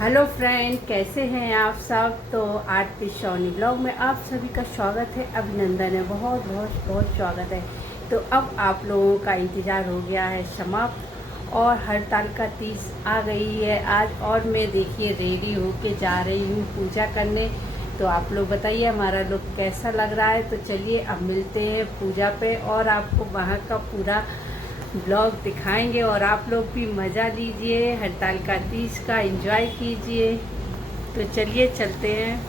Hello friend, कैसे हैं आप सब। तो आरती सोनी ब्लॉग में आप सभी का स्वागत है, अभिनंदन है, बहुत बहुत बहुत स्वागत है। तो अब आप लोगों का इंतज़ार हो गया है समाप्त और हड़ताल का तीज आ गई है आज। और मैं देखिए रेडी होके जा रही हूँ पूजा करने। तो आप लोग बताइए हमारा लुक कैसा लग रहा है। तो चलिए अब मिलते हैं पूजा पे और आपको वहाँ का पूरा ब्लॉग दिखाएंगे और आप लोग भी मज़ा लीजिए, हड़ताल का तीज का एंजॉय कीजिए। तो चलिए चलते हैं।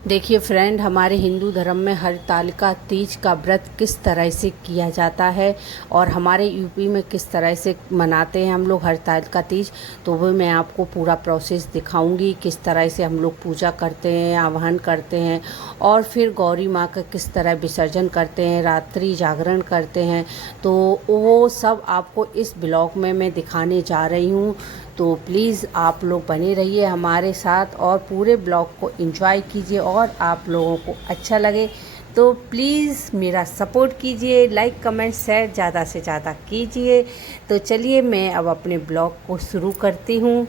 देखिए फ्रेंड, हमारे हिंदू धर्म में हरतालिका तीज का व्रत किस तरह से किया जाता है और हमारे यूपी में किस तरह से मनाते हैं हम लोग हरतालिका तीज। तो वो मैं आपको पूरा प्रोसेस दिखाऊंगी, किस तरह से हम लोग पूजा करते हैं, आवाहन करते हैं और फिर गौरी माँ का किस तरह विसर्जन करते हैं, रात्रि जागरण करते हैं। तो वो सब आपको इस ब्लॉग में मैं दिखाने जा रही हूँ। तो प्लीज़ आप लोग बने रहिए हमारे साथ और पूरे ब्लॉग को एंजॉय कीजिए और आप लोगों को अच्छा लगे तो प्लीज़ मेरा सपोर्ट कीजिए, लाइक कमेंट शेयर ज़्यादा से ज़्यादा कीजिए। तो चलिए मैं अब अपने ब्लॉग को शुरू करती हूँ।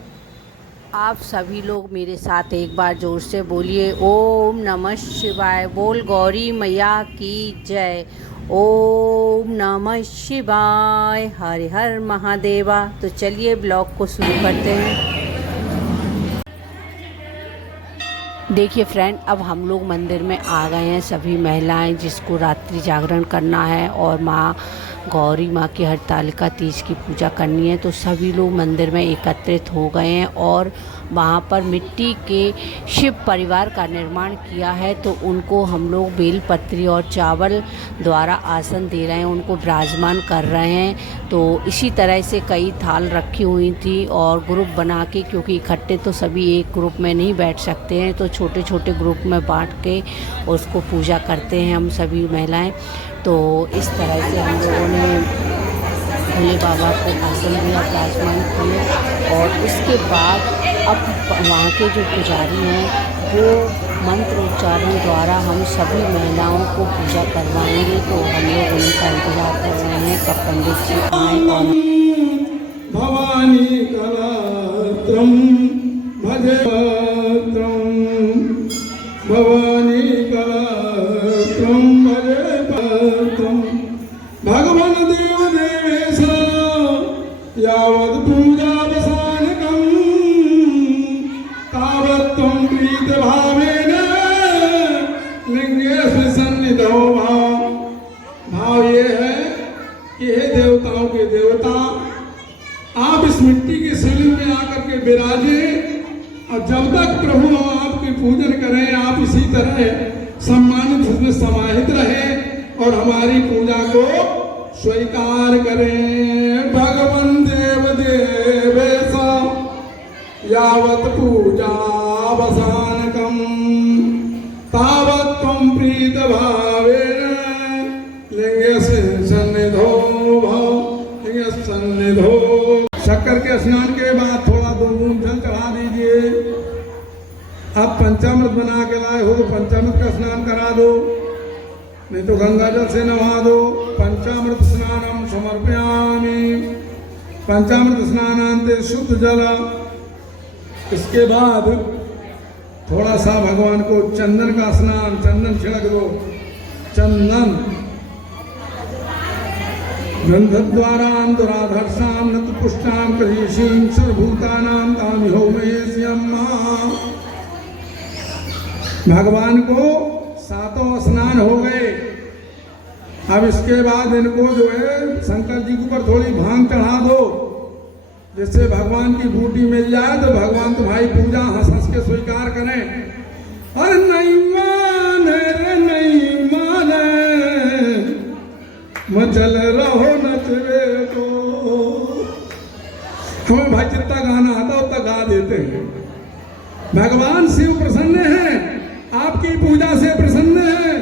आप सभी लोग मेरे साथ एक बार ज़ोर से बोलिए, ओम नमः शिवाय। बोल गौरी मैया की जय। ओम नमः शिवाय। हर हर महादेवा। तो चलिए ब्लॉग को शुरू करते हैं। देखिए फ्रेंड, अब हम लोग मंदिर में आ गए हैं, सभी महिलाएं जिसको रात्रि जागरण करना है और माँ गौरी माँ की हरतालिका तीज की पूजा करनी है। तो सभी लोग मंदिर में एकत्रित हो गए हैं और वहाँ पर मिट्टी के शिव परिवार का निर्माण किया है। तो उनको हम लोग बेलपत्री और चावल द्वारा आसन दे रहे हैं, उनको विराजमान कर रहे हैं। तो इसी तरह से कई थाल रखी हुई थी और ग्रुप बना के, क्योंकि इकट्ठे तो सभी एक ग्रुप में नहीं बैठ सकते हैं, तो छोटे छोटे ग्रुप में बांट के उसको पूजा करते हैं हम सभी महिलाएं। तो इस तरह से हम लोगों ने भोले बाबा को आसन दिया, विराजमान किए और उसके बाद अब वहाँ के जो पुजारी हैं वो मंत्र उच्चारण द्वारा हम सभी महिलाओं को पूजा करवाएंगे। तो हम लोग उनका इंतजार कर रहे हैं कब पंडित जी आए। और भवानी कलात्रम भजे भवानी कलात्रम भजे पात्रम भगवान देव देवेश यावत् पूजा वसानकम तावत् त्वं प्रीत भावेन लिंगेषु सन्निधौ भाव। भाव ये है कि हे देवताओं के देवता, आप इस मिट्टी के शिवलिंग में आकर के विराजे और जब तक प्रभु हम आपकी पूजन करें आप इसी तरह सम्मानित इसमें समाहित रहें और हमारी पूजा को स्वीकार करें। भगवन् देव देवेश यावत् पूजा वसानकम तावत् त्वं प्रीत भावेन लिंगेषु सन्निधौ भाव। लिंगेषु सन्निधौ। शक्कर के स्नान के बाद थोड़ा 2 बूंद जल चढ़ा दीजिए। आप पंचामृत बना के लाए हो तो पंचामृत का स्नान करा दो, नहीं तो गंगा जल से नहा दो। पंचामृत स्नानम समर्पयामि। पंचामृत स्नानांते शुद्ध जल। इसके बाद थोड़ा सा भगवान को चंदन का स्नान, चंदन छिड़क दो। चंदन गंधद्वारां दुराधर्षां नत पुष्टां प्रहीशीं सर्वभूतानां तानि होमयेस्यम्मा। भगवान को 7 स्नान हो गए। अब इसके बाद इनको जो है शंकर जी के ऊपर थोड़ी भांग चढ़ा दो, जिससे भगवान की बूटी मिल जाए तो भगवान तुम्हारी पूजा हंस हंस के स्वीकार करें। अरे नहीं माने रे नहीं माने मचल रहो नचरे को। हमें भाई जितना गाना आता उतना गा देते हैं। भगवान शिव प्रसन्न हैं, आपकी पूजा से प्रसन्न है।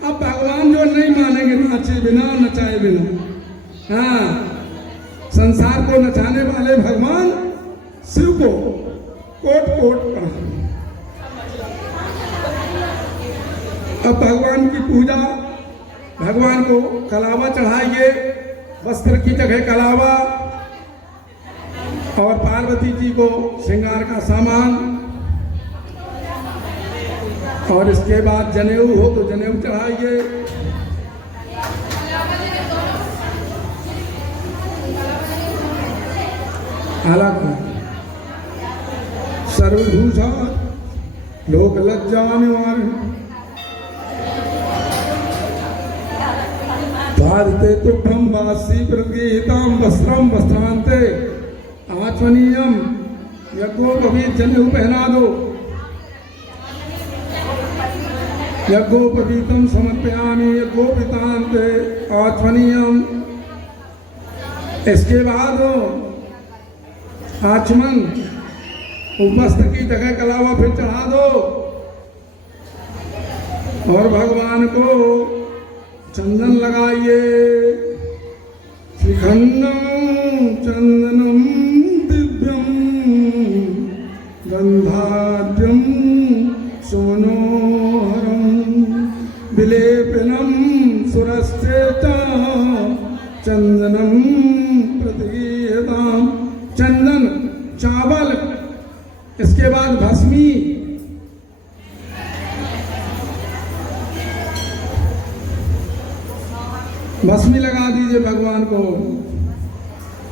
अब भगवान जो नहीं मानेंगे नाचे बिना नचाए बिना। हाँ, संसार को नचाने वाले भगवान शिव को कोट कोट प्रणाम। अब भगवान की पूजा, भगवान को कलावा चढ़ाइए, वस्त्र की जगह कलावा। और पार्वती जी को श्रृंगार का सामान, और इसके बाद जनेऊ हो तो जनेऊ चढ़ाइए। अलग सर्वभूषा लोक लज्जा निवारण भारते तुभ्यं वासी प्रगीताम वस्त्रम वस्त्रांते आचमनीयम यज्ञोपवीत जनेऊ पहना दो। यज्ञोपवीतम समर्पयामि यज्ञोपवीतांते आचमनीयम। इसके बाद आचमन उपस्थ की जगह के अलावा फिर चढ़ा दो और भगवान को चंदन लगाइए। श्रीखंडम चंदनम दिव्यम गंधाढ्यम सोनोहरम विलेपनम सुरस्तेत चंदनम प्रतीयताम। चंदन चावल, इसके बाद भस्मी, भस्मी लगा दीजिए भगवान को।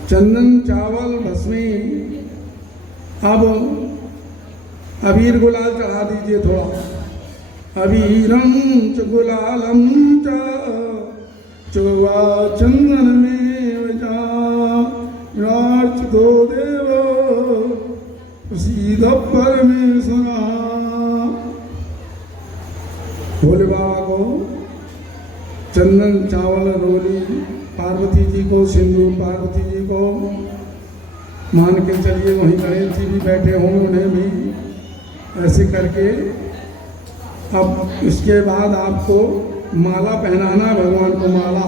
चंदन चावल भस्मी। अब अबीर गुलाल चढ़ा दीजिए थोड़ा। अबीरम च गुलालम चुवा चंदन में राज दो देव सीध परमेश्वरा। भोले बाबा को चंदन चावल रोली, पार्वती जी को सिंदूर, पार्वती जी को मान के चलिए। वहीं गणेश जी भी बैठे होंगे, उन्हें भी ऐसे करके। अब इसके बाद आपको माला पहनाना है भगवान को। माला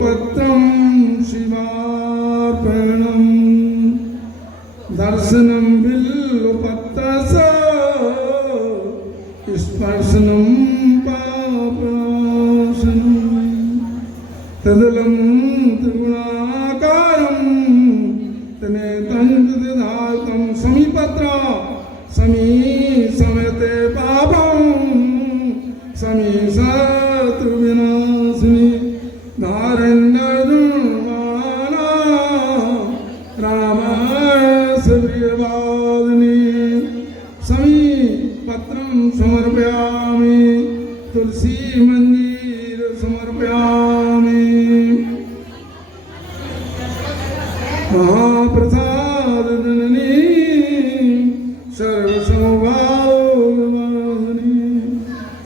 पत्रम शिवार्पणम दर्शनम बिल्वपत्र स्पर्शनम पापनाशनम तदलम त्रिगुणाकारम तनेतं दधातम समीपत्र समी समयते पापम समी शत्रु विनाशिनी धारण्यर्जुनमाना रामाय प्रियवादिनी। समी पत्रम समर्पयामि तुलसी मंदिर समर्पयामि। महाप्रसाद जननी सर्वसौभाग्यवादिनी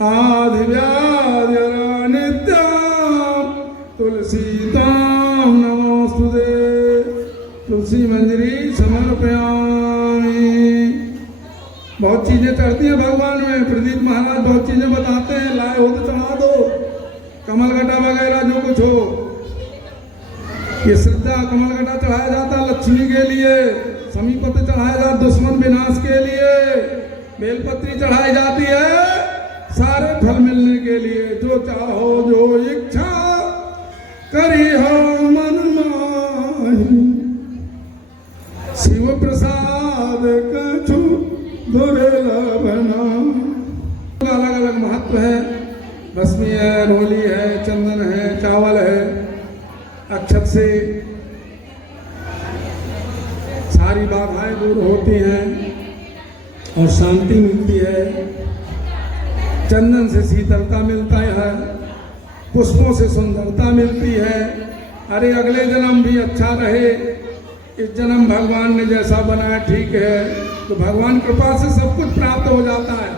आदिव्याधिहरा नित्यं तुलसीतां नमोस्तुते। तुलसी मंजरी समर्पयामि। बहुत चीजें चढ़ती हैं भगवान में। प्रदीप महाराज बहुत चीजें बताते हैं, लाए हो तो चढ़ा दो। कमलगटा वगैरह जो कुछ हो, ये श्रद्धा कमलगटा चढ़ाया जाता है लक्ष्मी के लिए। समीपत्र चढ़ाया जाता दुश्मन विनाश के लिए। बेलपत्री चढ़ाई जाती है सारे फल मिलने के लिए। जो चाहो जो इच्छा करी हो मन माही शिव प्रसाद कछु दुर्लभना। अलग अलग महत्व है। भस्मी है, रोली है, चंदन है, चावल है। अक्षत से सारी बाधाएं दूर होती हैं और शांति मिलती है। चंदन से शीतलता मिलता है, पुष्पों से सुंदरता मिलती है। अरे अगले जन्म भी अच्छा रहे, इस जन्म भगवान ने जैसा बनाया ठीक है, तो भगवान कृपा से सब कुछ प्राप्त हो जाता है।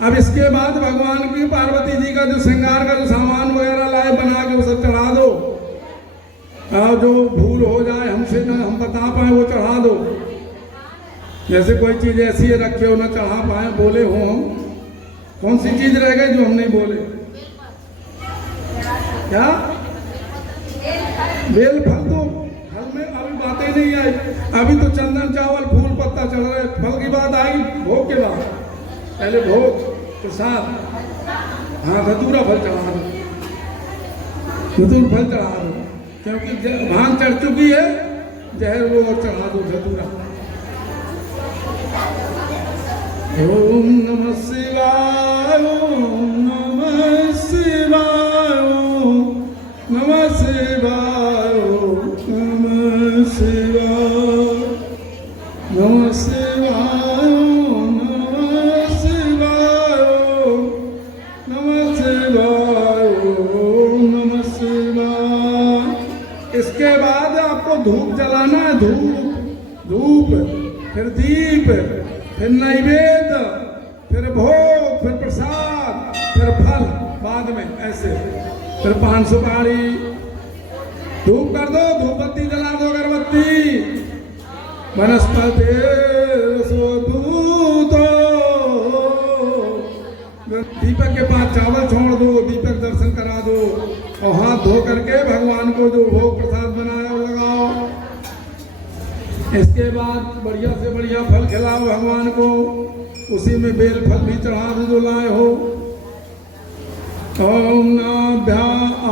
अब इसके बाद भगवान की पार्वती जी का जो श्रृंगार का जो सामान वगैरह लाए बना के उसे चढ़ा दो। और जो भूल हो जाए हमसे ना हम बता पाए वो चढ़ा दो। जैसे कोई चीज ऐसी है रखे हो ना चढ़ा पाए, बोले हो हम, कौन सी चीज रह गई जो हम नहीं बोले? क्या? बेल फल। तो फल में अभी बातें नहीं आई। अभी तो चंदन चावल फूल पत्ता चढ़ रहे, फल की बात आई भोग के बाद। पहले भोग के साथ हाँ धतूरा फल चढ़ा दो, धतूर फल चढ़ा दो, क्योंकि भांग चढ़ चुकी है, जहर वो और चढ़ा दो धतूरा। ओम नमः शिवाय, ओम नमः शिवाय, ओम नमः शिवाय, ओम नमः शिवाय, नमः शिवाय, ओम नमः शिवाय, ओम नमः शिवाय, ओम नमः शिवाय। इसके बाद आपको धूप जलाना है, धूप, फिर दीप, फिर नैवेद्य, फिर भोग, फिर प्रसाद, फिर फल बाद में ऐसे, फिर 5 सुपारी। धूप कर दो, धूप बत्ती जला दो, अगरबत्ती। वनस्पति रसोधूतो, दीपक के पास चावल छोड़ दो, दीपक दर्शन करा दो और हाथ धो करके भगवान को जो भोग प्रसाद बनाया वो लगाओ। इसके बाद बढ़िया से बढ़िया फल खिलाओ भगवान को, उसी में बेल फल भी चढ़ा दो जो लाए हो। ओम नाभ्या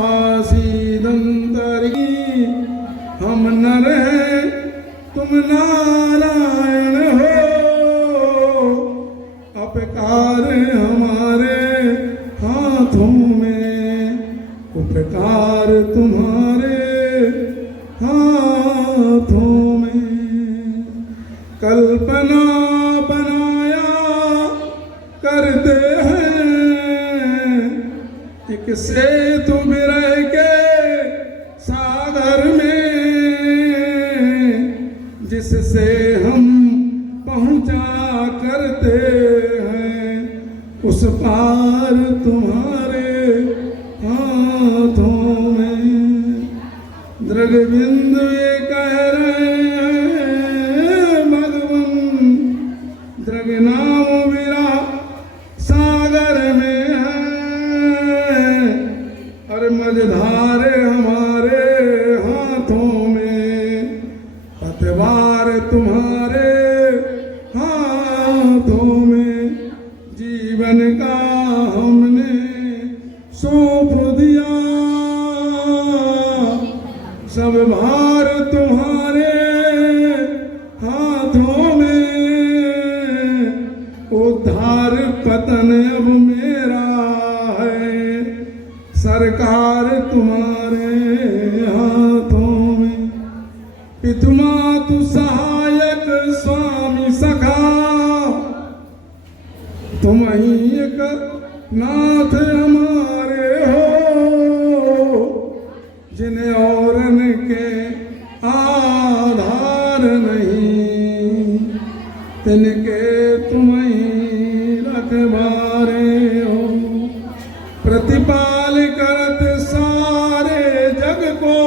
आसीदंतरी, हम नर हैं तुम नारायण हो, अपकार हमारे हाथों में, उपकार तुम्हारे हाथों में। कल्पना बनाया करते हैं एक सेतु बिरह के सागर में, जिससे हम पहुंचा करते हैं उस पार तुम्हारे हाथों में। दृगबिंदु ये कह रहे हैं भगवन, दृग नाम विरा सागर में है, और मझधारे हमारे हाथों में, पतवार तुम्हारे हाथों में। जीवन का हमने सौंप दिया, सब भार तुम्हारे हाथों में, उद्धार पतन अब मेरा है, सरकार तुम्हारे हाथों में। पितुमातु सहायक स्वामी सखा, तुम ही एक नाथ हमारे हो, जिन्हें औरन के आधार नहीं, तिनके तुम ही रखवारे हो। प्रतिपाल करत सारे जग को,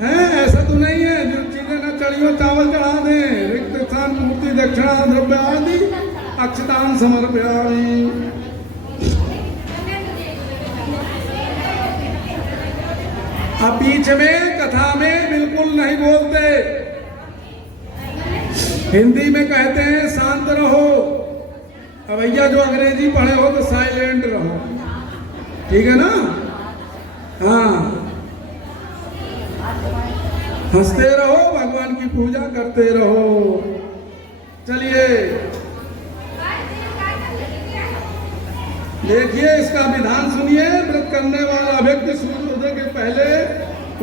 है ऐसा तो नहीं है जो चीजें न चढ़ियो चावल चढ़ा दे, रिक्त स्थान मूर्ति दक्षिणा द्रव्य आदि अक्षतान समर्पयामि। अब बीच में कथा में बिल्कुल नहीं बोलते, हिंदी में कहते हैं शांत रहो। अब भैया जो अंग्रेजी पढ़े हो तो साइलेंट रहो, ठीक है ना? हाँ, हंसते रहो, भगवान की पूजा करते रहो। चलिए देखिए इसका विधान सुनिए। व्रत करने वाला व्यक्ति सूर्योदय के पहले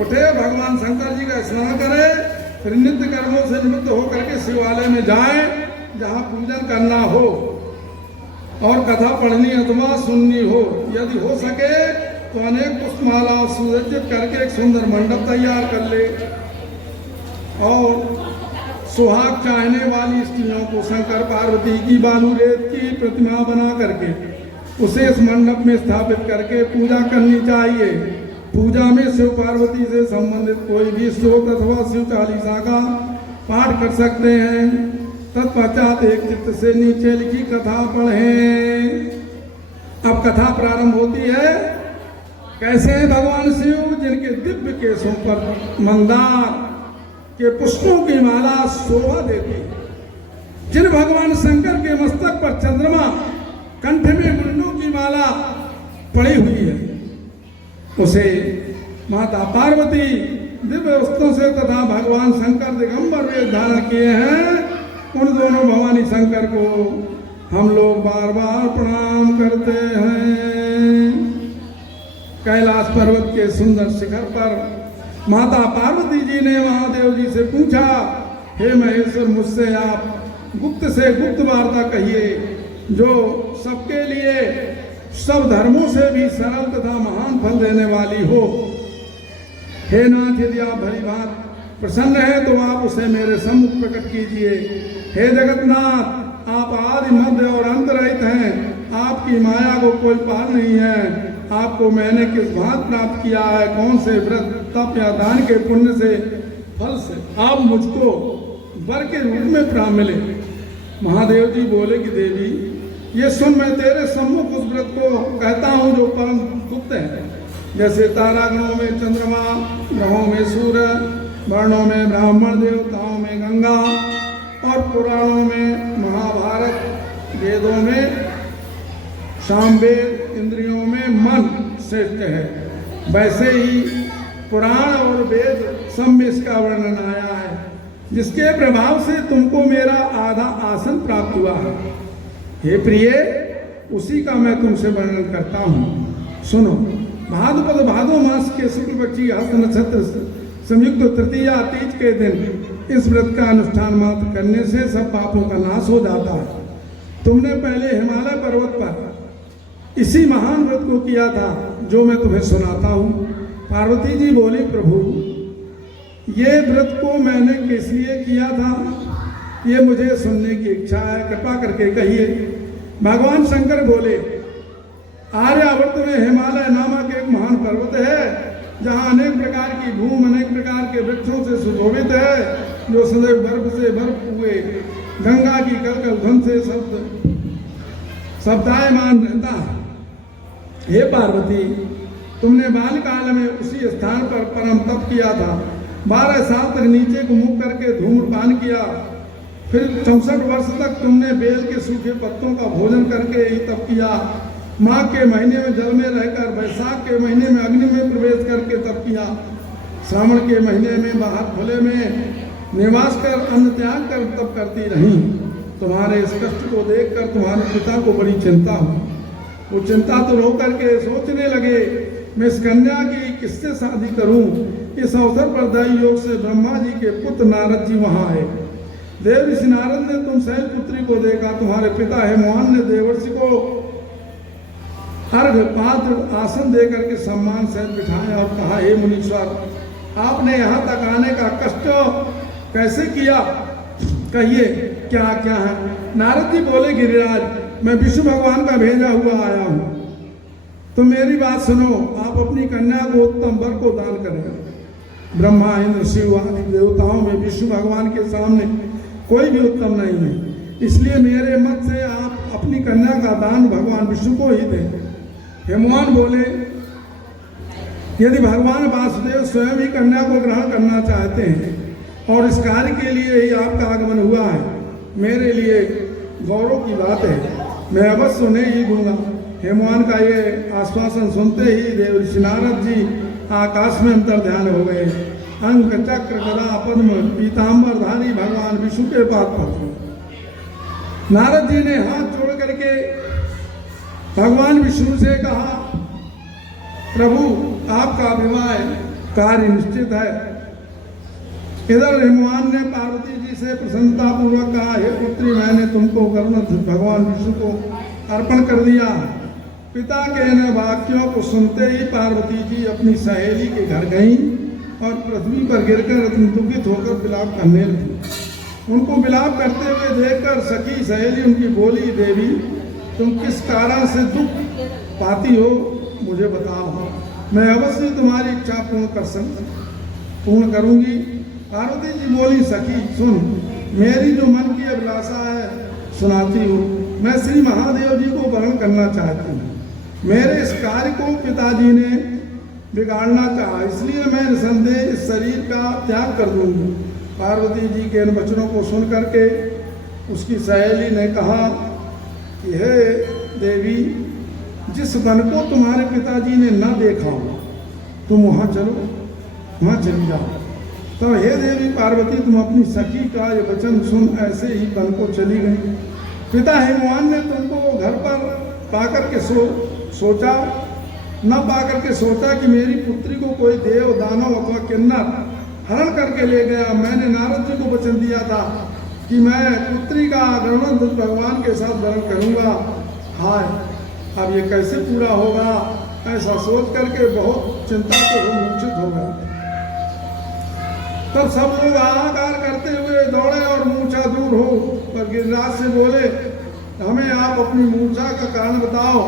उठे, भगवान शंकर जी का स्मरण करे, फिर नित्य कर्मों से निवृत्त होकर के शिवालय में जाए जहाँ पूजन करना हो, और कथा पढ़नी अथवा सुननी हो। यदि हो सके तो अनेक पुष्पमाला सुसज्जित करके एक सुंदर मंडप तैयार कर ले, और सुहाग चाहने वाली स्त्रियों को शंकर पार्वती की बालू रेत की प्रतिमा बना करके उसे इस मंडप में स्थापित करके पूजा करनी चाहिए। पूजा में शिव पार्वती से संबंधित कोई भी श्लोक अथवा शिव चालीसा का पाठ कर सकते हैं। तत्पश्चात एक चित्त से नीचे लिखी कथा पढ़ें। अब कथा प्रारंभ होती है। कैसे भगवान शिव जिनके दिव्य केशों पर मंदार के पुष्पों की माला शोभा देती है, जिन भगवान शंकर के मस्तक पर चंद्रमा, कंठ में मुंडों की माला पड़ी हुई है, उसे माता पार्वती दिव्य वस्त्रों से तथा भगवान शंकर दिगंबर वेश धारण किए हैं, उन दोनों भवानी शंकर को हम लोग बार बार प्रणाम करते हैं। कैलाश पर्वत के सुंदर शिखर पर माता पार्वती जी ने महादेव जी से पूछा, हे महेश्वर, मुझसे आप गुप्त से गुप्त वार्ता कहिए जो सबके लिए सब धर्मों से भी सरल तथा महान फल देने वाली हो। हे नाथ, यदि आप भली बात प्रसन्न है तो आप उसे मेरे सम्मुख प्रकट कीजिए। हे जगन्नाथ, आप आदि मध्य और अंत रहित हैं, आपकी माया को कोई पार नहीं है। आपको मैंने किस बात प्राप्त किया है, कौन से व्रत तप या दान के पुण्य से फल से आप मुझको वर के रूप में प्राप्त मिले। महादेव जी बोले कि देवी, ये सुन, मैं तेरे सम्मुख उस व्रत को कहता हूँ जो परम गुप्त है। जैसे तारागणों में चंद्रमा, ग्रहों में सूर्य, वर्णों में ब्राह्मण, देवताओं में गंगा और पुराणों में महाभारत, वेदों में सामवेद, इंद्रियों में मन श्रेष्ठ है, वैसे ही पुराण और वेद सब में इसका वर्णन आया है, जिसके प्रभाव से तुमको मेरा आधा आसन प्राप्त हुआ है। हे प्रिय, उसी का मैं तुमसे वर्णन करता हूँ। सुनो, भाद्रपद भादो मास के शुक्ल पक्षी हस्त नक्षत्र संयुक्त तृतीया तीज के दिन इस व्रत का अनुष्ठान मात्र करने से सब पापों का नाश हो जाता है। तुमने पहले हिमालय पर्वत पर इसी महान व्रत को किया था जो मैं तुम्हें सुनाता हूँ। पार्वती जी बोली, प्रभु, ये व्रत को मैंने किस लिए किया था, ये मुझे सुनने की इच्छा है, कृपा करके कहिए। भगवान शंकर बोले, आर्यावर्त में हिमालय नामक एक महान पर्वत है, जहाँ अनेक प्रकार की भूमि अनेक प्रकार के वृक्षों से सुशोभित है, जो सदैव बर्फ से बर्फ हुए गंगा की कलकल ध्वनि से शब्दायमान रहता है। हे पार्वती, तुमने बालकाल में उसी स्थान पर परम तप किया था। 12 साल तक नीचे को मुख करके धूम्रपान किया। फिर 64 वर्ष तक तुमने बेल के सूखे पत्तों का भोजन करके ही तप किया। माघ के महीने में जल में रहकर, वैशाख के महीने में अग्नि में प्रवेश करके तप किया। श्रावण के महीने में बाहर खुले में निवास कर अन्न त्याग कर तप करती रही। तुम्हारे इस कष्ट को देखकर तुम्हारे पिता को बड़ी चिंता हुई। वो चिंता तो रो करके सोचने लगे, मैं इस कन्या की किससे शादी करूं। इस अवसर पर दैव योग से ब्रह्मा जी के पुत्र नारद जी वहां आए। देव ऋषि नारद ने तुम शैल पुत्री को देखा। तुम्हारे पिता हेमवान ने देवर्षि को अर्घ पात्र आसन देकर के सम्मान सहित बिठाया और कहा, हे मुनीश्वर, आपने यहाँ तक आने का कष्ट कैसे किया, कहिए क्या क्या है। नारद जी बोले, गिरिराज, मैं विष्णु भगवान का भेजा हुआ आया हूँ। तो मेरी बात सुनो, आप अपनी कन्या को उत्तम वर को दान करें। ब्रह्मा, इंद्र, शिव आदि देवताओं में विष्णु भगवान के सामने कोई भी उत्तम नहीं है, इसलिए मेरे मत से आप अपनी कन्या का दान भगवान विष्णु को ही दें। हेमवान बोले, यदि भगवान वासुदेव स्वयं ही कन्या को ग्रहण करना चाहते हैं और इस कार्य के लिए ही आपका आगमन हुआ है, मेरे लिए गौरव की बात है, मैं अवश्य उन्हें ही दूंगा। हेमवान का ये आश्वासन सुनते ही देव ऋषि नारद जी आकाश में अंतर ध्यान हो गए। अंक चक्र गदा पद्म पीताम्बरधारी भगवान विष्णु के पास पहुंचे। नारद जी ने हाथ जोड़ करके भगवान विष्णु से कहा, प्रभु, आपका विवाह कार्य निश्चित है। इधर हेमवान ने पार्वती जी से प्रसन्नता पूर्वक कहा, हे पुत्री, मैंने तुमको करुण भगवान विष्णु को अर्पण कर दिया। पिता के इन वाक्यों को सुनते ही पार्वती जी अपनी सहेली के घर गईं और पृथ्वी पर गिरकर दुखित होकर विलाप करने लगी। उनको विलाप करते हुए देखकर सखी सहेली उनकी बोली, देवी, तुम किस कारण से दुख पाती हो, मुझे बताओ, मैं अवश्य तुम्हारी इच्छा पूर्ण करूंगी। पार्वती जी बोली, सखी सुन, मेरी जो मन की अभिलाषा है सुनाती हूँ। मैं श्री महादेव जी को वरण करना चाहती हूँ। मेरे इस कार्य को पिताजी ने बिगाड़ना चाहा, इसलिए मैं निसंदेह इस शरीर का त्याग कर दूंगी। पार्वती जी के इन वचनों को सुन करके उसकी सहेली ने कहा कि हे देवी, जिस वन को तुम्हारे पिताजी ने न देखा हो, तुम वहाँ चलो, वहाँ चली जाओ। तो हे देवी पार्वती, तुम अपनी सखी का ये वचन सुन ऐसे ही वन को चली गई। पिता हिमवान ने तुमको घर पर पाकर के सोचा के सोचा कि मेरी पुत्री को कोई देव दानव अथवा किन्नर हरण करके ले गया। मैंने नारद जी को वचन दिया था कि मैं पुत्री का गरुड़ भगवान के साथ वरण करूंगा। हाय, अब ये कैसे पूरा होगा, ऐसा सोच करके बहुत चिंता से मूर्छित हो गए। तब सब लोग हाहाकार करते हुए दौड़े और मूर्छा दूर हो, पर गिरिराज से बोले, हमें आप अपनी मूर्छा का कारण बताओ।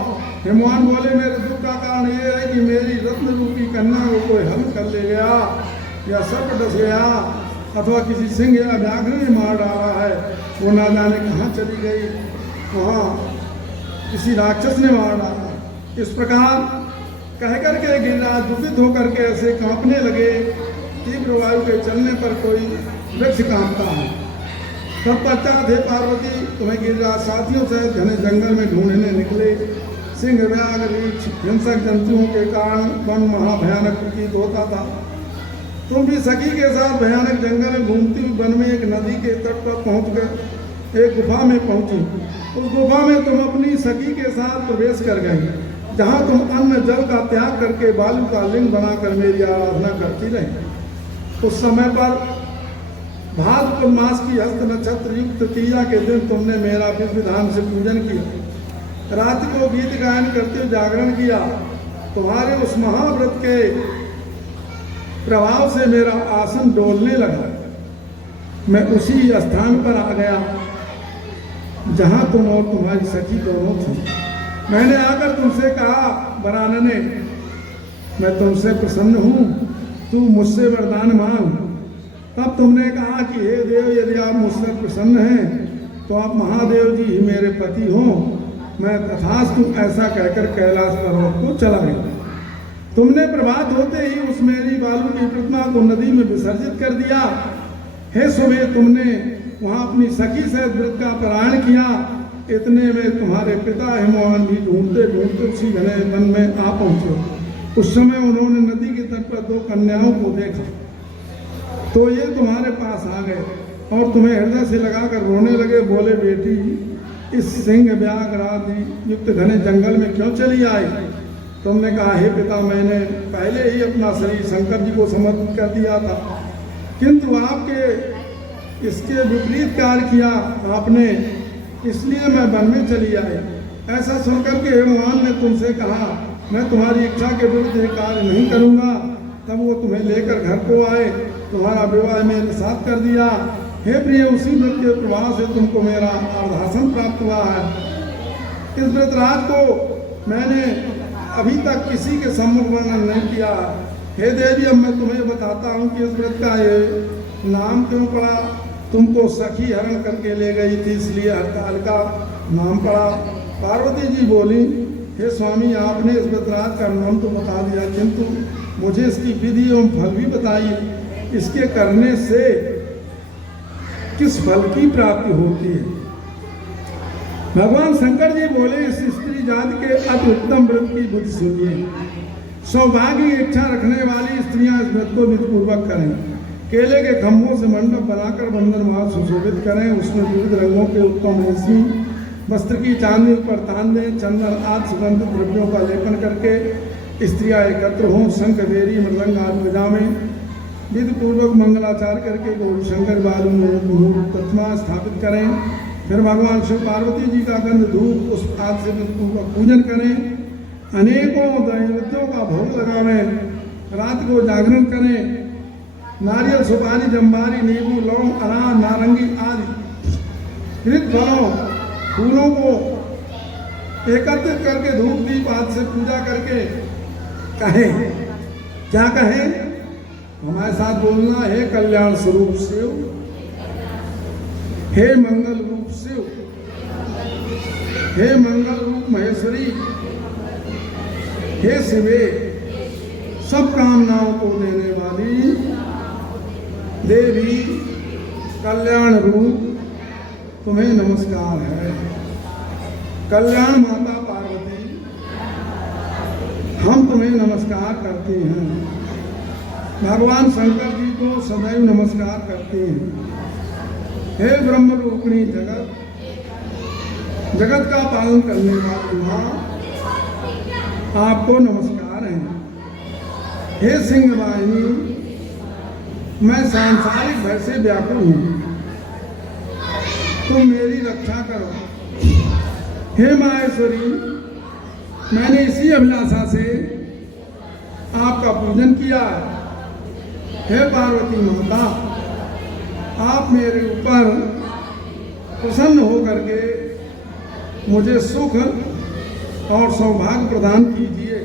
हिमवान बोले, मेरे दुख का कारण ये है कि मेरी रत्न रूपी कन्या को कोई हरण कर ले गया, या सर्प डस गया, अथवा किसी सिंह या व्याघ्र ने मार डाला है। वो ना जाने कहाँ चली गई, वहाँ किसी राक्षस ने मार डाला। इस प्रकार कह करके गिरिराज दुखित होकर के ऐसे कांपने लगे, तीव्र वायु के चलने पर कोई वृक्ष कांपता है। तब पश्चात हे पार्वती, तुम्हें गिरिराज साथियों सहित घने जंगल में ढूंढने निकले। सिंह, व्याघ्र, रीछ, हिंसक जंतुओं के कारण वन महाभयानक प्रतीत होता था। तुम भी सखी के साथ भयानक जंगल में घूमती हुई वन में एक नदी के तट पर पहुंच गए। एक गुफा में पहुंची। उस गुफा में तुम अपनी सखी के साथ प्रवेश कर गई, जहां तुम अन्न जल का त्याग करके बालू का लिंग बनाकर मेरी आराधना करती रही। उस समय पर भाद्रपद मास की हस्त नक्षत्र युक्त तृतीया के दिन तुमने मेरा विधि विधान से पूजन किया। रात को गीत गायन करते हुए जागरण किया। तुम्हारे उस महाव्रत के प्रभाव से मेरा आसन डोलने लगा। मैं उसी स्थान पर आ गया जहां तुम और तुम्हारी सखी दोनों थी। मैंने आकर तुमसे कहा, वरानने, मैं तुमसे प्रसन्न हूं, तू मुझसे वरदान मांग। तब तुमने कहा कि हे देव, यदि आप मुझसे प्रसन्न हैं तो आप महादेव जी ही मेरे पति हो। मैं तथास्तु ऐसा कहकर कैलाश पर्वत को चला गया। तुमने प्रभात होते ही उस मेरी बालू की प्रतिमा को नदी में विसर्जित कर दिया। हे सुबह, तुमने वहां अपनी सखी सहित व्रत का पारायण किया। इतने में तुम्हारे पिता हिमवान भी ढूंढते ढूंढते उसी घने वन में आ पहुंचे। उस समय उन्होंने नदी के तट पर 2 कन्याओं को देखा तो ये तुम्हारे पास आ गए और तुम्हें हृदय से लगाकर रोने लगे। बोले, बेटी, इस सिंह व्याघ्र आदि युक्त घने जंगल में क्यों चली आई? तुमने कहा, हे पिता, मैंने पहले ही अपना शरीर शंकर जी को समर्पित कर दिया था, किंतु आपके इसके विपरीत कार्य किया आपने, इसलिए मैं वन में चली आई। ऐसा सुनकर के हिमवान ने तुमसे कहा, मैं तुम्हारी इच्छा के विरुद्ध कार्य नहीं करूंगा। तब वो तुम्हें लेकर घर को आए, तुम्हारा विवाह मेरे साथ कर दिया। हे प्रिय, उसी व्रत के प्रभाव से तुमको मेरा आधासन प्राप्त हुआ है। इस व्रतराज को मैंने अभी तक किसी के सम्मुख वर्णन नहीं किया। हे देवी, अब मैं तुम्हें बताता हूँ कि इस व्रत का ये नाम क्यों पड़ा। तुमको सखी हरण करके ले गई थी, इसलिए हरतालिका नाम पड़ा। पार्वती जी बोली, हे स्वामी, आपने इस व्रतराज का नाम तो बता दिया, किंतु मुझे इसकी विधि एवं फल भी बताइए। इसके करने से किस फल की प्राप्ति होती है? भगवान शंकर जी बोले, इस स्त्री जाति के अति उत्तम व्रत की बुद्धि सुनिए। सौभाग्य की इच्छा रखने वाली स्त्रियां इस व्रत को विधिपूर्वक करें। केले के खंभों से मंडप बनाकर बंधन माल सुशोभित करें। उसमें विविध रंगों के उत्तम रेशमी वस्त्र की चांदी पर तान दें। चंदन आदि सुगंधित द्रव्यों का लेपन करके स्त्रियां एकत्र हों। शंख, बेरी, मृदंग आदि बजावें। विधि पूर्वक मंगलाचार करके गौरी शंकर बालू में प्रतिमा स्थापित करें। फिर भगवान शिव पार्वती जी का गंध धूप उस आदि से विधि पूर्वक पूजन करें। अनेकों दैवत्यों का भोग लगावें। रात को जागरण करें। नारियल, सुपारी, जम्बारी, नींबू, लौंग, अनार, नारंगी आदि घृत फलों फूलों को एकत्रित करके धूप दीप आदि से पूजा करके कहें। क्या कहें? हमारे साथ बोलना, हे कल्याण स्वरूप शिव, हे मंगल रूप शिव, हे मंगल रूप महेश्वरी, हे शिवे, सब कामनाओं को देने वाली देवी कल्याण रूप तुम्हें नमस्कार है। कल्याण माता पार्वती, हम तुम्हें नमस्कार करते हैं। भगवान शंकर जी को सदैव नमस्कार करते हैं। हे ब्रह्म रूपिणी जगत, जगत का पालन करने वाली माँ, आपको नमस्कार है। हे सिंह वाहिनी, मैं सांसारिक भय से व्याकुल हूँ, तुम मेरी रक्षा करो। हे माहेश्वरी, मैंने इसी अभिलाषा से आपका पूजन किया। हे पार्वती माता, आप मेरे ऊपर प्रसन्न होकर के मुझे सुख और सौभाग्य प्रदान कीजिए।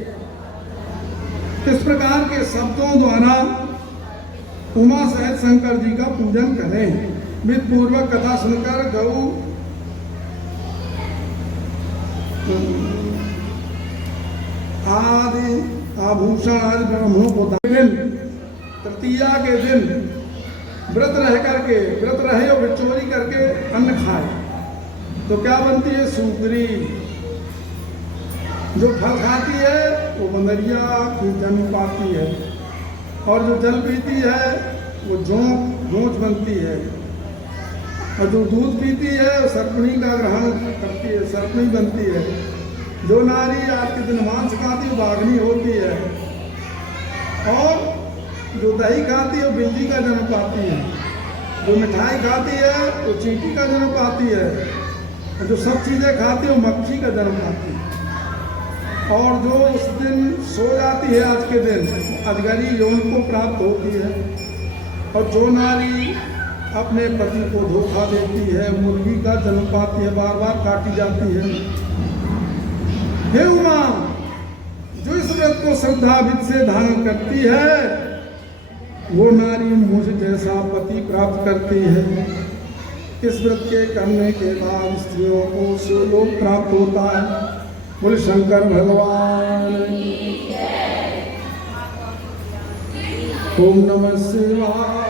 इस प्रकार के शब्दों द्वारा उमा सहित शंकर जी का पूजन करें। विधि पूर्वक कथा सुनकर गौ आदि आभूषण आदि ब्रह्मों को दिन तृतीया के दिन व्रत रहे और चोरी करके अन्न खाए तो क्या बनती है? सूकरी। जो फल खाती है वो बंदरिया की जन्म पाती है, और जो जल पीती है वो जोंक बनती है, और जो दूध पीती है वो सर्पणी का ग्रहण करती है, सर्पणी बनती है। जो नारी आज के दिन मांस खाती है बाघनी होती है, और जो दही खाती है वो बिल्ली का जन्म पाती है, जो मिठाई खाती है वो चींटी का जन्म पाती है, और जो सब चीज़ें खाती है वो मक्खी का जन्म पाती है। और जो उस दिन सो जाती है आज के दिन अजगरी यौन को प्राप्त होती है, और जो नारी अपने पति को धोखा देती है मुर्गी का जन्म पाती है, बार बार काटी जाती है। हे उमा, जो इस व्रत को श्रद्धाविद से धारण करती है वो नारी मुझ जैसा पति प्राप्त करती है। इस व्रत के करने के बाद स्त्रियों को शिवलोक प्राप्त होता है। बोले शंकर भगवान। ओम नमः शिवाय।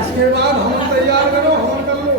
इसके बाद हम तैयार करो, हम कर लो।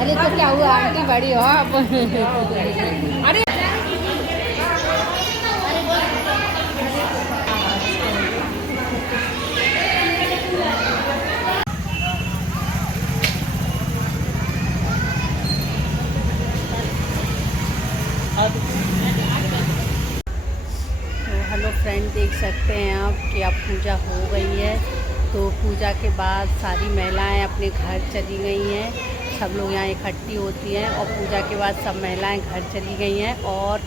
अरे तो क्या हुआ, आंटी बड़ी हो आप। अरे हेलो फ्रेंड, देख सकते हैं आप कि अब पूजा हो गई है। तो पूजा के बाद सारी महिलाएं अपने घर चली गई हैं। सब लोग यहाँ इकट्ठी होती हैं और पूजा के बाद सब महिलाएं घर चली गई हैं। और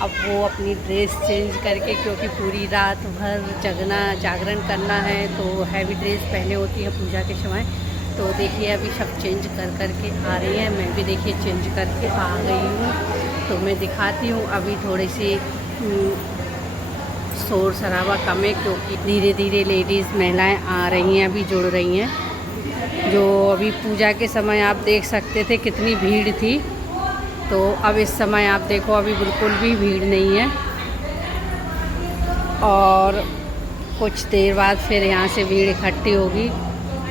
अब वो अपनी ड्रेस चेंज करके, क्योंकि पूरी रात भर जागरण करना है तो हैवी ड्रेस पहने होती है पूजा के समय। तो देखिए अभी सब चेंज कर के आ रही हैं। मैं भी देखिए चेंज करके आ गई हूँ। तो मैं दिखाती हूँ। अभी थोड़ी सी शोर शराबा कम है, क्योंकि धीरे धीरे लेडीज़ महिलाएं आ रही हैं, अभी जुड़ रही हैं। जो अभी पूजा के समय आप देख सकते थे कितनी भीड़ थी, तो अब इस समय आप देखो अभी बिल्कुल भी भीड़ नहीं है। और कुछ देर बाद फिर यहाँ से भीड़ इकट्ठी होगी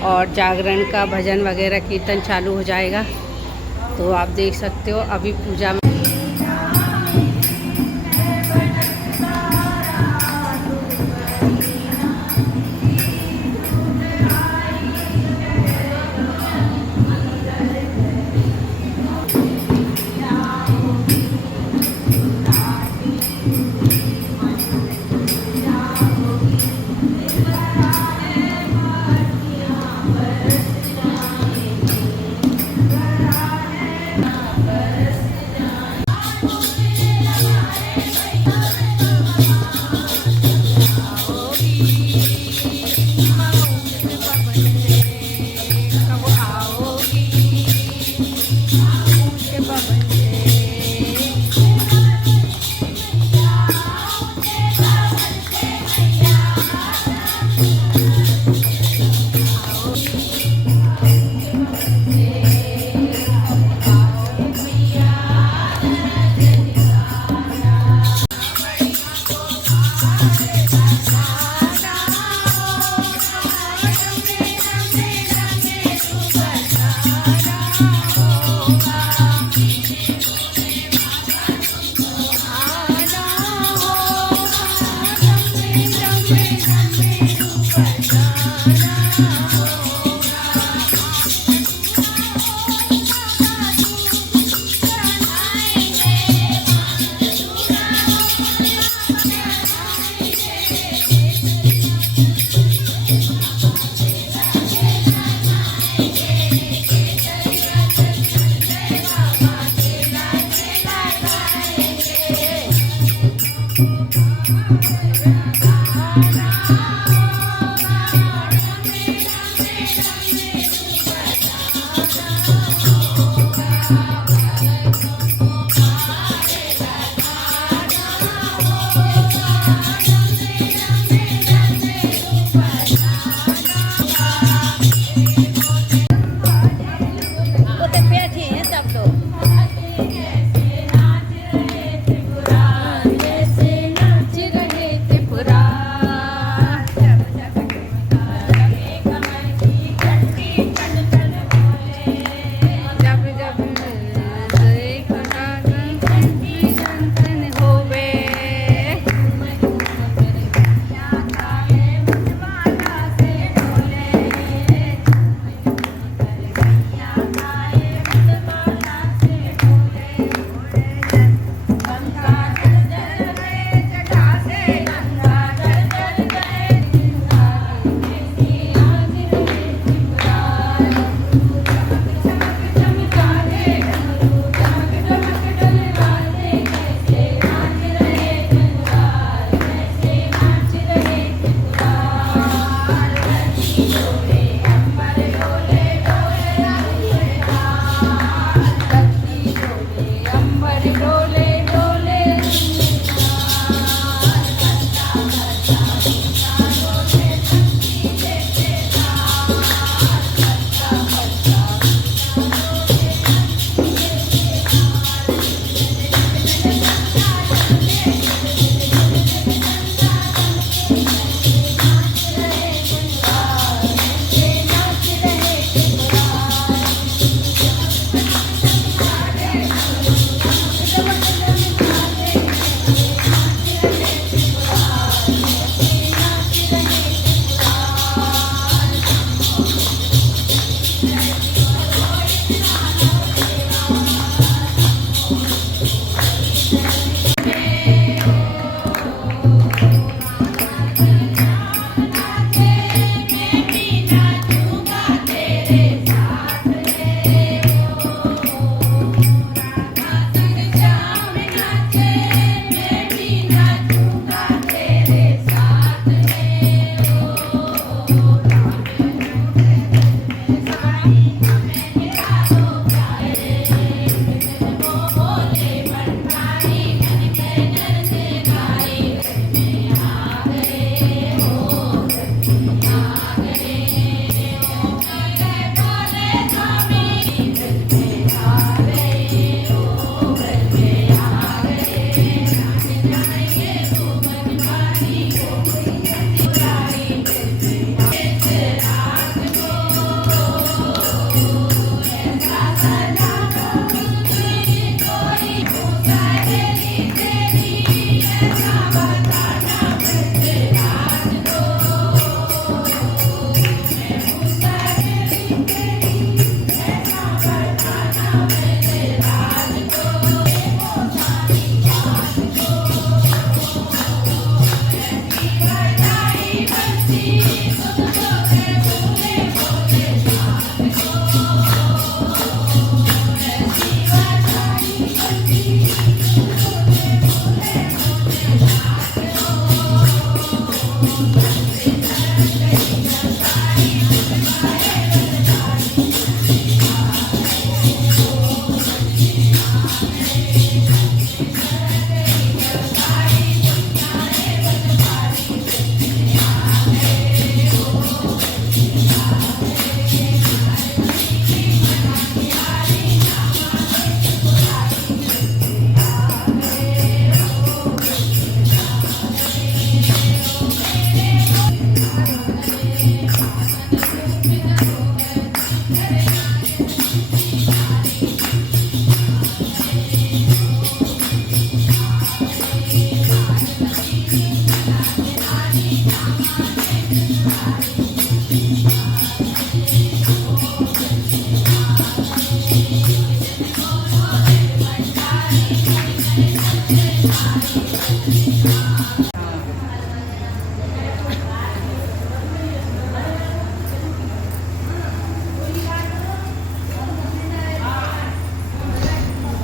और जागरण का भजन वगैरह कीर्तन चालू हो जाएगा। तो आप देख सकते हो अभी पूजा में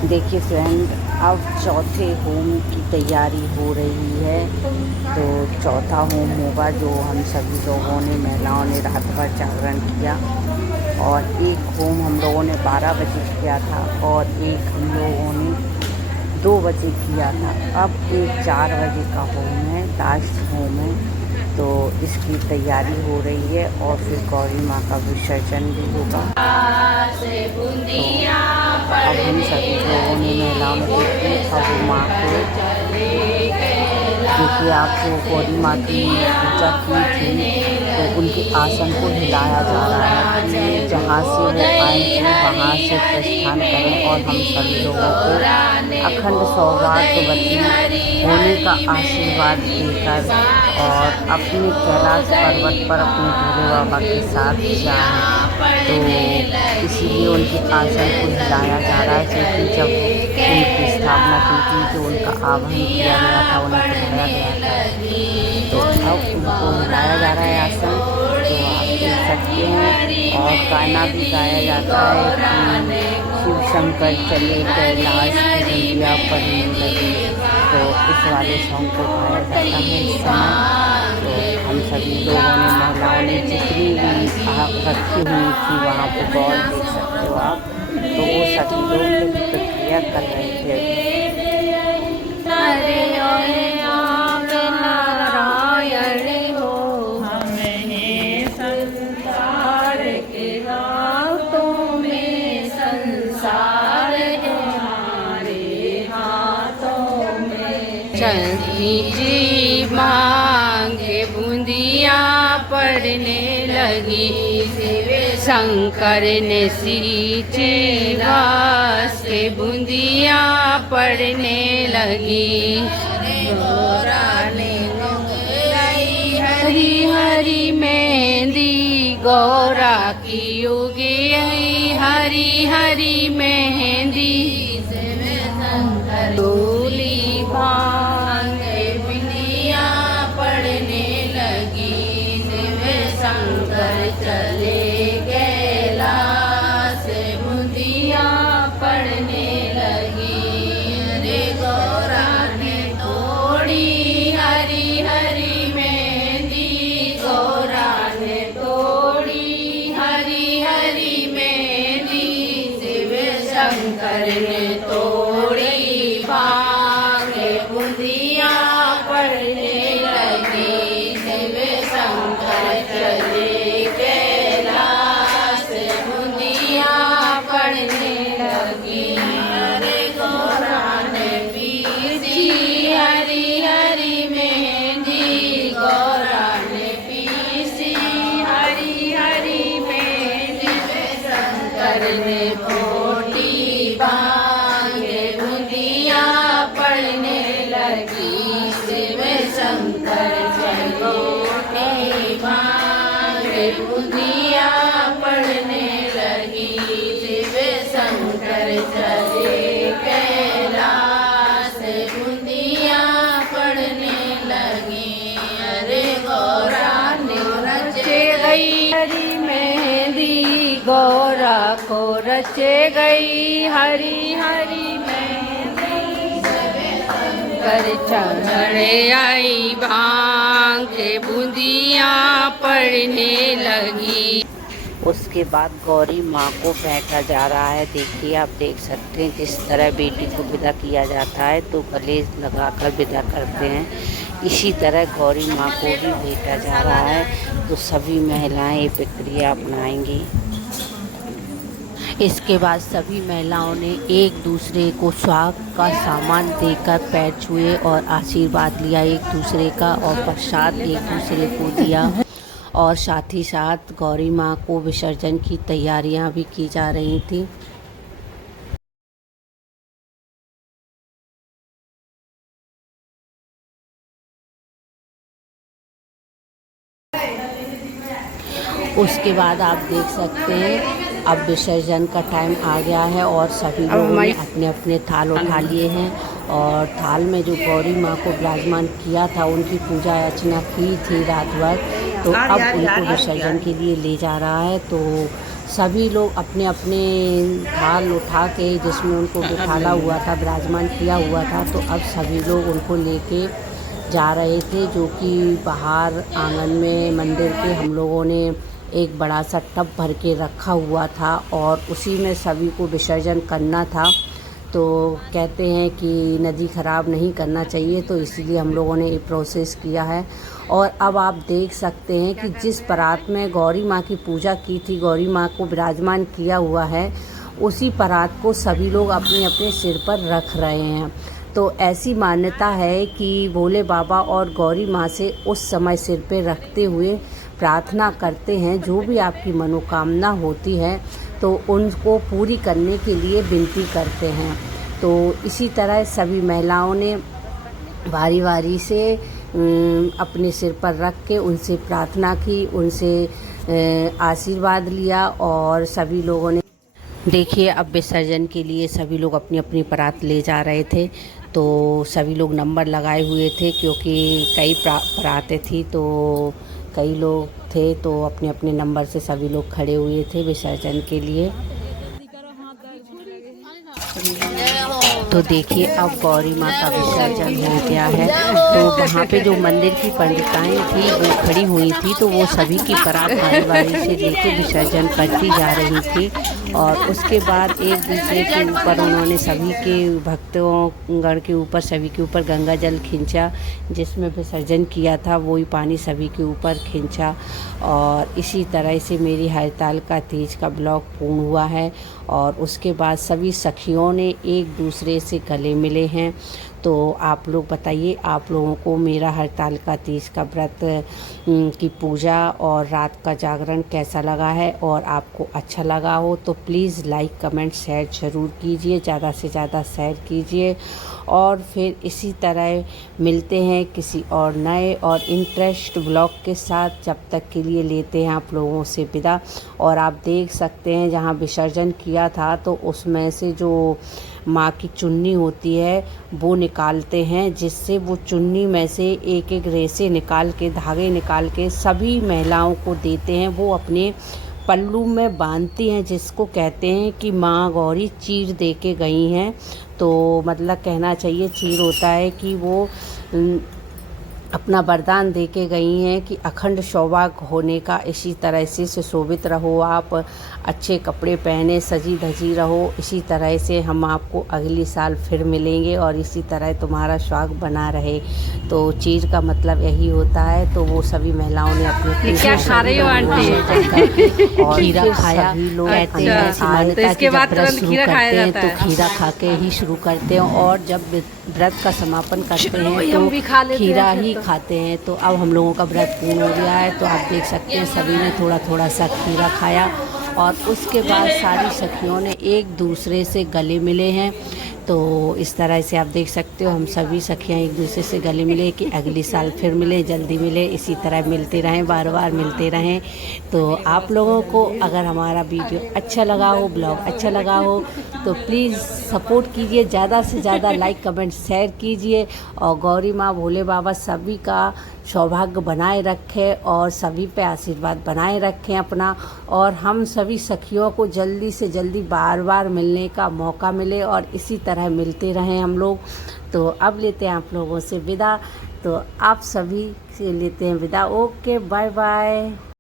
देखिए फ्रेंड, अब चौथे होम की तैयारी हो रही है। तो चौथा होम होगा जो हम सभी लोगों ने, महिलाओं ने रात भर जागरण किया। और एक होम हम लोगों ने 12 बजे किया था और एक हम लोगों ने 2 बजे किया था। अब एक 4 बजे का होम है, लास्ट होम है। तो इसकी तैयारी हो रही है और फिर गौरी माँ का विसर्जन भी होगा। तो अब हम सभी लोगों ने, महिलाओं ने देखी अब माँ को, देखिए आपको गौरी माँ की पूजा की थी तो उनके आसन को हिलाया जा रहा है कि जहाँ से वो आए थे वहाँ से प्रस्थान करें और हम सभी लोगों को अखंड सौभाग्यवती होने का आशीर्वाद देकर और अपने कैलाश पर्वत पर अपने भोले बाबा के साथ जाएं। तो इसीलिए उनके आसन को हिलाया जा रहा है, क्योंकि जब उनकी स्थापना की थी तो उनका आवाहन किया गया था, उन्हें बुलाया गया था। तो अब उनको हिलाया जा रहा है आसन। तो आप देख सकते हैं और गाना भी गाया जाता है कि शिव शंकर चले कैलाश की दुनिया पढ़ने लगी। तो इस वाले सॉन्ग को गाया जाता है इस समय। तो हम सभी लोगों ने, महिलाओं ने जितनी भी रखी हुई थी वहाँ पे गौर देख सकते हो आप, तो वो सभी लोग प्रक्रिया कर रहे थे। जी मांगे बूंदिया पड़ने लगी, शंकर ने सींचे वास्ते बूंदिया पड़ने लगी। गौरा ने हरी हरी मेहंदी गौरा की योगी, हरी हरी मेहंदी डोली भांगे बिंदिया पड़ने लगी। शिव शंकर चले कैलाश बूंदिया पड़ने लगी। अरे गौरा ने तोड़ी हरी हरी मेहंदी, गौरा ने तोड़ी हरी हरी मेहंदी। शिव शंकर ने तोड़ी भांगे बूंदिया पड़ने लगी। शिव शंकर चले कैलाश बूंदिया पड़ने लगी। अरे गौरा ने पीसी हरी हरी मेहंदी, गौरा ने पीसी हरी हरी मेहंदी। शंकर ने पोटी भांगे बूंदिया पड़ने लगी। शिव शंकर चलो भांगे बूंदिया पड़ने लगी। शिव शंकर चले कैलाश बूंदिया पड़ने लगी। अरे गौरा ने रचे गई हरी मेहंदी, गौरा को रचे गई हरी हरी मेहंदी। कर चढ़े आई भांग के बूंदिया पड़ने लगी। उसके बाद गौरी माँ को बैठा जा रहा है। देखिए आप देख सकते हैं जिस तरह बेटी को विदा किया जाता है तो गले लगाकर विदा करते हैं, इसी तरह गौरी माँ को भी भेजा जा रहा है। तो सभी महिलाएं ये प्रक्रिया अपनाएंगी। इसके बाद सभी महिलाओं ने एक दूसरे को सुहाग का सामान देकर पैर छुए और आशीर्वाद लिया एक दूसरे का, और प्रसाद एक दूसरे को दिया। और साथ ही साथ गौरी माँ को विसर्जन की तैयारियां भी की जा रही थी। उसके बाद आप देख सकते हैं अब विसर्जन का टाइम आ गया है और सभी लोगों ने अपने अपने थाल उठा लिए हैं। और थाल में जो गौरी माँ को विराजमान किया था उनकी पूजा अर्चना की थी रात भर, तो अब उनको विसर्जन के लिए ले जा रहा है। तो सभी लोग अपने अपने थाल उठा के, जिसमें उनको बिठाला हुआ था, विराजमान किया हुआ था, तो अब सभी लोग उनको लेके जा रहे थे, जो कि बाहर आंगन में मंदिर के हम लोगों ने एक बड़ा सा टब भर के रखा हुआ था और उसी में सभी को विसर्जन करना था। तो कहते हैं कि नदी ख़राब नहीं करना चाहिए, तो इसलिए हम लोगों ने ये प्रोसेस किया है। और अब आप देख सकते हैं कि जिस परात में गौरी माँ की पूजा की थी, गौरी माँ को विराजमान किया हुआ है, उसी परात को सभी लोग अपने अपने सिर पर रख रहे हैं। तो ऐसी मान्यता है कि भोले बाबा और गौरी माँ से उस समय सिर पे रखते हुए प्रार्थना करते हैं, जो भी आपकी मनोकामना होती है तो उनको पूरी करने के लिए विनती करते हैं। तो इसी तरह सभी महिलाओं ने बारी बारी से अपने सिर पर रख के उनसे प्रार्थना की, उनसे आशीर्वाद लिया और सभी लोगों ने देखिए अब विसर्जन के लिए सभी लोग अपनी अपनी परात ले जा रहे थे। तो सभी लोग नंबर लगाए हुए थे, क्योंकि कई परातें थी तो कई लोग थे, तो अपने अपने नंबर से सभी लोग खड़े हुए थे विसर्जन के लिए। तो देखिए अब गौरी माँ का विसर्जन हो गया है। तो वहाँ पे जो मंदिर की पंडिताएं थी वो खड़ी हुई थी, तो वो सभी की परात बारी बारी से लेके विसर्जन करती जा रही थी। और उसके बाद एक दूसरे के ऊपर उन्होंने सभी के भक्तों गण के ऊपर सभी के ऊपर गंगा जल खींचा, जिसमें विसर्जन किया था वही पानी सभी के ऊपर खींचा। और इसी तरह से मेरी हरतालिका तीज का ब्लॉग पूर्ण हुआ है। और उसके बाद सभी सखियों ने एक दूसरे से गले मिले हैं। तो आप लोग बताइए, आप लोगों को मेरा हरतालिका तीज का व्रत की पूजा और रात का जागरण कैसा लगा है, और आपको अच्छा लगा हो तो प्लीज़ लाइक कमेंट शेयर ज़रूर कीजिए, ज़्यादा से ज़्यादा शेयर कीजिए। और फिर इसी तरह मिलते हैं किसी और नए और इंटरेस्ट ब्लॉग के साथ। जब तक के लिए लेते हैं आप लोगों से विदा। और आप देख सकते हैं जहाँ विसर्जन किया था तो उसमें से जो माँ की चुन्नी होती है वो निकालते हैं, जिससे वो चुन्नी में से एक एक रेसे निकाल के, धागे निकाल के सभी महिलाओं को देते हैं। वो अपने पल्लू में बांधती हैं, जिसको कहते हैं कि माँ गौरी चीर दे के गई हैं। तो मतलब कहना चाहिए चीर होता है कि वो अपना वरदान दे के गई हैं कि अखंड सौभाग्य होने का, इसी तरह से सुशोभित रहो, आप अच्छे कपड़े पहने सजी धजी रहो। इसी तरह से हम आपको अगली साल फिर मिलेंगे और इसी तरह तुम्हारा स्वागत बना रहे। तो चीर का मतलब यही होता है। तो वो सभी महिलाओं ने अपने क्या खा रही हो आंटी? और खीरा खाया। लोग कहते हैं ऐसी मान्यता कि जब व्रत शुरू करते हैं तो खीरा खा के ही शुरू करते हैं, और जब व्रत का समापन करते हैं तो खीरा ही खाते हैं। तो अब हम लोगों का व्रत पूर्ण हो गया है। तो आप देख सकते हैं सभी ने थोड़ा थोड़ा सा खीरा खाया और उसके बाद सारी सखियों ने एक दूसरे से गले मिले हैं। तो इस तरह से आप देख सकते हो हम सभी सखियां एक दूसरे से गले मिले कि अगली साल फिर मिले, जल्दी मिले, इसी तरह मिलते रहें, बार बार मिलते रहें। तो आप लोगों को अगर हमारा वीडियो अच्छा लगा हो, ब्लॉग अच्छा लगा हो, तो प्लीज़ सपोर्ट कीजिए, ज़्यादा से ज़्यादा लाइक कमेंट शेयर कीजिए। और गौरी माँ भोले बाबा सभी का सौभाग्य बनाए रखें और सभी पे आशीर्वाद बनाए रखें अपना। और हम सभी सखियों को जल्दी से जल्दी बार बार मिलने का मौका मिले और इसी तरह मिलते रहें हम लोग। तो अब लेते हैं आप लोगों से विदा। तो आप सभी से लेते हैं विदा। Okay, bye bye.